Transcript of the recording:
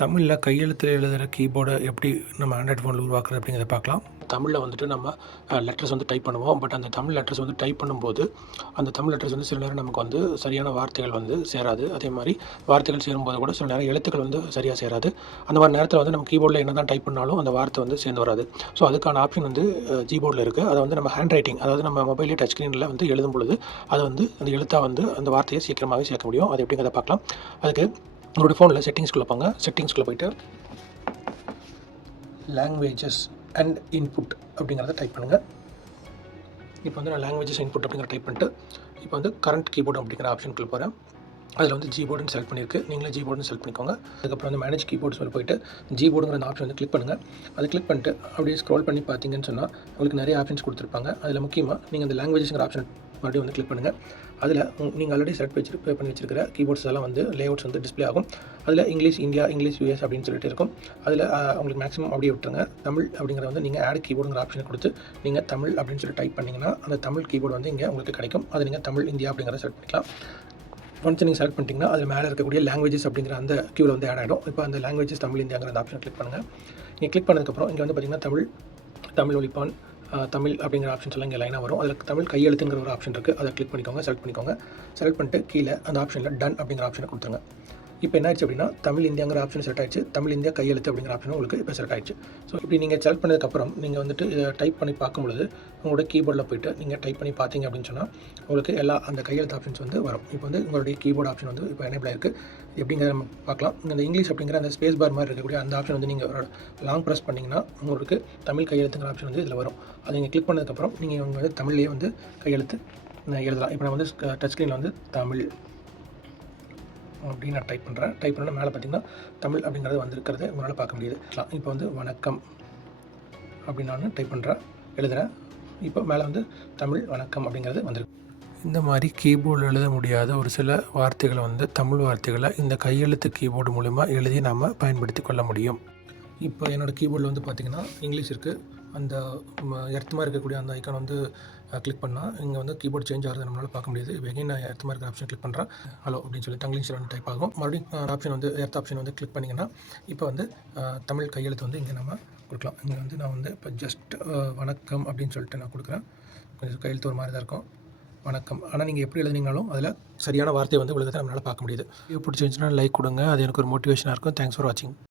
தமிழில் கையெழுத்தில் எழுதுகிற கீபோர்டை எப்படி நம்ம ஆண்ட்ராய்ட் ஃபோனில் உருவாக்குறது அப்படிங்கிறத பார்க்கலாம். தமிழில் வந்துட்டு நம்ம லெட்டர்ஸ் வந்து டைப் பண்ணுவோம். பட் அந்த தமிழ் லெட்டர்ஸ் வந்து டைப் பண்ணும்போது அந்த தமிழ் லெட்டர்ஸ் வந்து சில நேரம் நமக்கு வந்து சரியான வார்த்தைகள் வந்து சேராது. அதே மாதிரி வார்த்தைகள் சேரும்போது கூட சில நேரம் எழுத்துக்கள் வந்து சரியாக சேராது. அந்த மாதிரி நேரத்தில் வந்து நம்ம கீபோர்டில் என்ன தான் டைப் பண்ணாலும் அந்த வார்த்தை வந்து சேர்ந்து வராது. ஸோ அதுக்கான ஆப்ஷன் வந்து ஜிபோர்டில் இருக்குது அதை வந்து நம்ம ஹேண்ட் ரைட்டிங் அதாவது நம்ம மொபைலே டச் ஸ்க்ரீனில் வந்து எழுதும் பொழுது அதை வந்து அந்த எழுத்தாக வந்து அந்த வார்த்தையை சீக்கிரமாகவே சேர்க்க முடியும். அது எப்படிங்கிறத பார்க்கலாம். அதுக்கு உங்களுடைய ஃபோனில் செட்டிங்ஸ்குள்ளே போங்க. செட்டிங்ஸ்குள்ளே போயிட்டு லாங்குவேஜஸ் அண்ட் இன்புட் அப்படிங்கிறத டைப் பண்ணுங்கள் இப்போ வந்து நான் லாங்குவேஜஸ் இன்புட் அப்படிங்கிற டைப் பண்ணிட்டு இப்போ வந்து கரண்ட் கீபோர்டு அப்படிங்கிற ஆப்ஷனுக்குள்ளே போகிறேன் அதில் வந்து ஜிபோர்டுன்னு செலக்ட் பண்ணியிருக்கு. நீங்களே ஜிபோர்டுன்னு செலக்ட் பண்ணிக்கோங்க. அதுக்கப்புறம் வந்து மேனேஜ் கீபோர்ட்ஸ் சொல்லி போயிட்டு ஜிபோர்டுங்கிற அந்த ஆப்ஷன் வந்து கிளிக் பண்ணுங்கள் அதை கிளிக் பண்ணிட்டு அப்படியே ஸ்க்ரோல் பண்ணி பார்த்தீங்கன்னு சொன்னால் உங்களுக்கு நிறைய ஆப்ஷன்ஸ் கொடுத்துருப்பாங்க. அதில் முக்கியமாக நீங்கள் அந்த லாங்குவேஜஸ்ங்கிற ஆப்ஷன் மறுபடியும் வந்து கிளிக் பண்ணுங்கள் அதில் நீங்கள் ஆல்ரெடி செலக்ட் வச்சு ப்ளே பண்ணி வச்சிருக்கிற கீபோர்ட்ஸ் எல்லாம் வந்து லேஅவுட்ஸ் வந்து டிஸ்ப்ளே ஆகும். அதில் இங்கிலீஷ் இந்தியா இங்கிலீஷ் யூஎஸ் அப்படின்னு சொல்லிட்டு இருக்கும். அதில் உங்களுக்கு மேக்ஸிமம் அப்படியே விட்டுருங்க. தமிழ் அப்படிங்கிறத வந்து நீங்கள் ஆட் கீபோர்டுங்கிற ஆப்ஷன் கொடுத்து நீங்கள் தமிழ் அப்படின்னு சொல்லி டைப் பண்ணிங்கன்னா அந்த தமிழ் கீபோர்டு வந்து இங்கே உங்களுக்கு கிடைக்கும். அதை நீங்கள் தமிழ் இந்தியா அப்படிங்கிறத செலக்ட் பண்ணிக்கலாம். ஒன்ஸ் நீங்கள் செலக்ட் பண்ணிட்டீங்கன்னா அதில் மேலே இருக்கக்கூடிய லாங்குவேஜஸ் அப்படிங்கிற அந்த கியூவில் வந்து ஆட் ஆகிடும் இப்போ அந்த லாங்குவேஜஸ் தமிழ் இந்தியாங்கிற அந்த ஆப்ஷன் கிளிக் பண்ணுங்கள் நீங்கள் கிளிக் பண்ணதுக்கப்புறம் இங்கே வந்து பார்த்தீங்கன்னா தமிழ் தமிழ் ஒழிப்பான் தமிழ் அப்படிங்கிற ஆப்ஷன்ஸ் எல்லாம் இங்கே லைனாக வரும். அதில் தமிழ் கையெழுத்துங்கிற ஒரு ஆப்ஷன் இருக்குது அதை கிளிக் பண்ணிக்கோங்க செலக்ட் பண்ணிக்கோங்க. செலக்ட் பண்ணிட்டு கீழே அந்த ஆப்ஷனில் டன் அப்படிங்கிற ஆப்ஷனை கொடுத்துருங்க. இப்போ என்ன ஆயிடுச்சு அப்படின்னா தமிழ் இந்தியாங்கிற ஆப்ஷன் செலக்ட் ஆயிடுச்சு. தமிழ் இந்தியா கையெழுத்து அப்படிங்கிற ஆப்ஷன் உங்களுக்கு இப்போ செலக்ட் ஆயிடுச்சு. ஸோ இப்படி நீங்கள் செலக்ட் பண்ணதுக்கப்புறம் நீங்கள் வந்துட்டு இதை டைப் பண்ணி பார்க்கும்பொழுது உங்களோட கீபோர்டில் போயிட்டு நீங்கள் டைப் பண்ணி பார்த்தீங்க அப்படின்னு சொன்னால் உங்களுக்கு எல்லா அந்த கையெழுத்து ஆப்ஷன்ஸ் வந்து வரும். இப்போ வந்து உங்களுடைய கீபோர்டு ஆப்ஷன் வந்து இப்போ எனேபிள் ஆயிருக்கு. எப்படிங்கிறத நம்ம பார்க்கலாம். இந்த இங்கிலீஷ் அப்படிங்கிற அந்த ஸ்பேஸ் பார் மாதிரி இருக்கக்கூடிய அந்த ஆப்ஷன் வந்து நீங்கள் லாங் ப்ரெஸ் பண்ணிங்கன்னா உங்களுக்கு தமிழ் கையெழுத்துங்கிற ஆப்ஷன் வந்து இதில் வரும். அதை நீங்கள் கிளிக் பண்ணதுக்கப்புறம் நீங்கள் வந்து தமிழ்லேயே வந்து கையெழுத்து நான் எழுதலாம். இப்போ நான் வந்து டச் ஸ்க்ரீனில் வந்து தமிழ். அப்படின்னு நான் டைப் பண்ணுறேன் டைப் பண்ண மேலே பார்த்தீங்கன்னா தமிழ் அப்படிங்கிறது வந்திருக்கிறது உங்களால் பார்க்க முடியுது. இப்போ வந்து வணக்கம் அப்படின்னு நான் டைப் பண்ணுறேன் எழுதுகிறேன் இப்போ மேலே வந்து தமிழ் வணக்கம் அப்படிங்கிறது வந்திருக்கு. இந்த மாதிரி கீபோர்டில் எழுத முடியாத ஒரு சில வார்த்தைகளை வந்து தமிழ் வார்த்தைகளை இந்த கையெழுத்து கீபோர்டு மூலிமா எழுதி நாம் பயன்படுத்தி கொள்ள முடியும். இப்போ என்னோடய கீபோர்டில் வந்து பார்த்திங்கன்னா இங்கிலீஷ் இருக்குது அந்த எர்த்தமாக இருக்கக்கூடிய அந்த ஐக்கான் வந்து கிளிக் பண்ணால் இங்கே வந்து கீபோர்டு சேஞ்ச் ஆகிறது நம்மளால் பார்க்க முடியுது. இப்போ எகைன் நான் எர்த்தமாக இருக்கிற ஆப்ஷன் கிளிக் பண்ணுறேன் ஹலோ அப்படின்னு சொல்லி தங்கிலீஷில் வந்து டைப் ஆகும். மறுபடியும் ஆப்ஷன் வந்து எர்த் ஆப்ஷன் வந்து கிளிக் பண்ணிங்கன்னா இப்போ வந்து தமிழ் கையெழுத்து வந்து இங்கே நம்ம கொடுக்கலாம். இங்கே வந்து நான் வந்து இப்போ ஜஸ்ட் வணக்கம் அப்படின்னு சொல்லிட்டு நான் கொடுக்குறேன். கொஞ்சம் கையெழுத்து ஒரு மாதிரி தான் இருக்கும். வணக்கம். ஆனால் நீங்கள் எப்படி எழுதுனீங்களும் அதில் சரியான வார்த்தையை வந்து உலகத்தை நம்மளால் பார்க்க முடியுது. வீடியோ பிடிச்சிருந்துச்சுன்னா லைக் கொடுங்க. அது எனக்கு ஒரு மோட்டிவேஷனாக இருக்கும். தேங்க்ஸ் ஃபார் வாட்சிங்